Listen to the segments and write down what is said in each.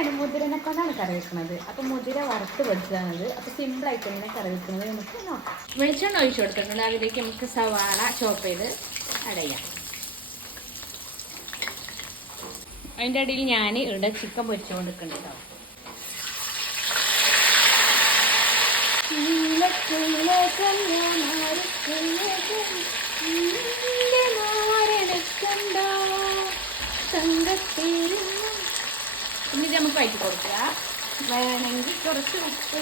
മുതിരയാണ്, മുതിരനെ കൊണ്ടാണ് കറി വെക്കുന്നത്. അപ്പം മുതിര വറുത്ത് വെക്കുകയാണത്. അപ്പം സിമ്പിളായിട്ട് തന്നെ കറി വെക്കുന്നത് നമുക്ക് നോക്കാം. വെളിച്ചെണ്ണ ഒഴിച്ചു കൊടുത്തിട്ടുണ്ട്. അതിലേക്ക് നമുക്ക് സവാള ചോപ്പ് ചെയ്ത് അടയാം. അതിൻ്റെ ഇടയിൽ ഞാൻ ഇവിടെ ചിക്കൻ പൊരിച്ചു കൊടുക്കുന്നുണ്ട് കേട്ടോ. എന്നിട്ട് നമുക്ക് വഴറ്റി കൊടുക്കുക. വേണമെങ്കിൽ കുറച്ച് ഉപ്പ്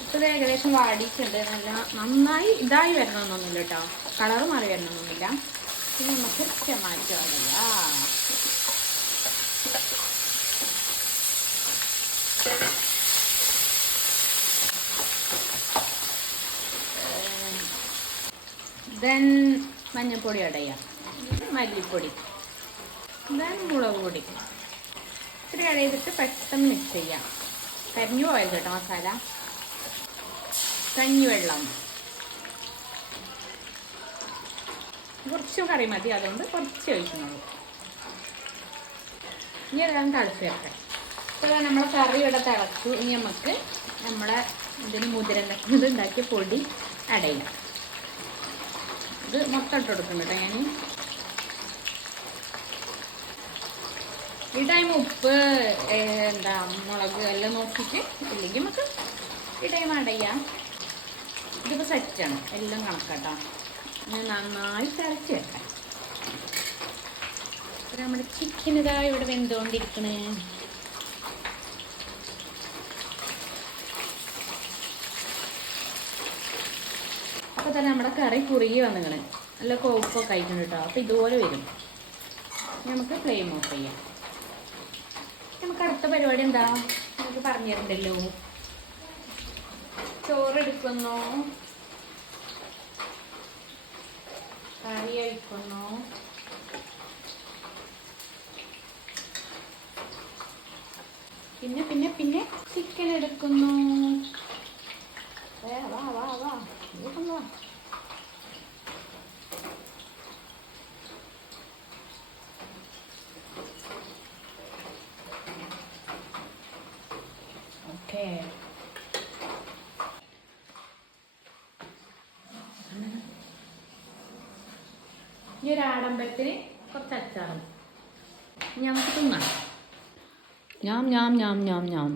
ഉപ്പ് ഏകദേശം വാടിയിട്ടുണ്ട്. നന്നായി ഇതായി വരണമെന്നൊന്നുമില്ല കേട്ടോ, കളറ് മാറി വരണമെന്നൊന്നുമില്ല. പിന്നെ നമുക്ക് ടൊമാറ്റോ ഇടുക. ദെൻ മഞ്ഞൾപ്പൊടി ഇടുക, മല്ലിപ്പൊടി, ദെൻ മുളക് പൊടി ഇത്തിരി ഇടയിലിട്ട് പെട്ടെന്ന് മിക്സ് ചെയ്യാം. കരിഞ്ഞു പോയത് കേട്ടോ മസാല. കഞ്ഞിവെള്ളം കുറച്ച് കറി മതി, അതുകൊണ്ട് കുറച്ച് ഒഴിക്കുന്നത്. ഇനി എല്ലാം തിളച്ച് വെക്കാം. ഇപ്പോൾ നമ്മളെ കറി ഇവിടെ തിളച്ചു. ഇനി നമുക്ക് നമ്മളെ ഇതിന് മുതിരൻ്റെ ഉണ്ടാക്കിയ പൊടി അടയാം. ഇത് മൊത്തം ഇട്ട് കൊടുക്കുന്നുണ്ട് ഞാൻ. ഈ ടൈം ഉപ്പ് മുളക് എല്ലാം നോക്കിയിട്ട് ഇല്ലെങ്കിൽ നമുക്ക് ഈ ടൈം അടയാം. ഇതിപ്പോൾ സെറ്റാണ്, എല്ലാം കണക്കാട്ടോ. നന്നായി തിളച്ച് വെക്കാം. നമ്മുടെ ചിക്കൻ ഇതാ ഇവിടെ വെന്തുകൊണ്ടിരിക്കണേ. അപ്പോൾ തന്നെ നമ്മുടെ കറി കുറുകി വന്നിങ്ങനെ നല്ല കോപ്പൊക്കെ കഴിക്കണം കേട്ടോ. അപ്പോൾ ഇതുപോലെ വരും. നമുക്ക് ഫ്ലെയിം ഓഫ് ചെയ്യാം. നമുക്ക് അടുത്ത പരിപാടി എന്താ നമുക്ക് പറഞ്ഞു തരണ്ടല്ലോ. ചോറെടുക്കുന്നു, കറി ഒഴിക്കുന്നു, പിന്നെ പിന്നെ പിന്നെ ചിക്കൻ എടുക്കുന്നു. വാ വാ വാ വാ. ഓക്കെ, ഈ ഒരു ആഡംബരത്തിന് കുറച്ച് അച്ചാറും നമുക്ക് തിന്നാം. ഞാം ഞാം ഞാം ഞാം ഞാം.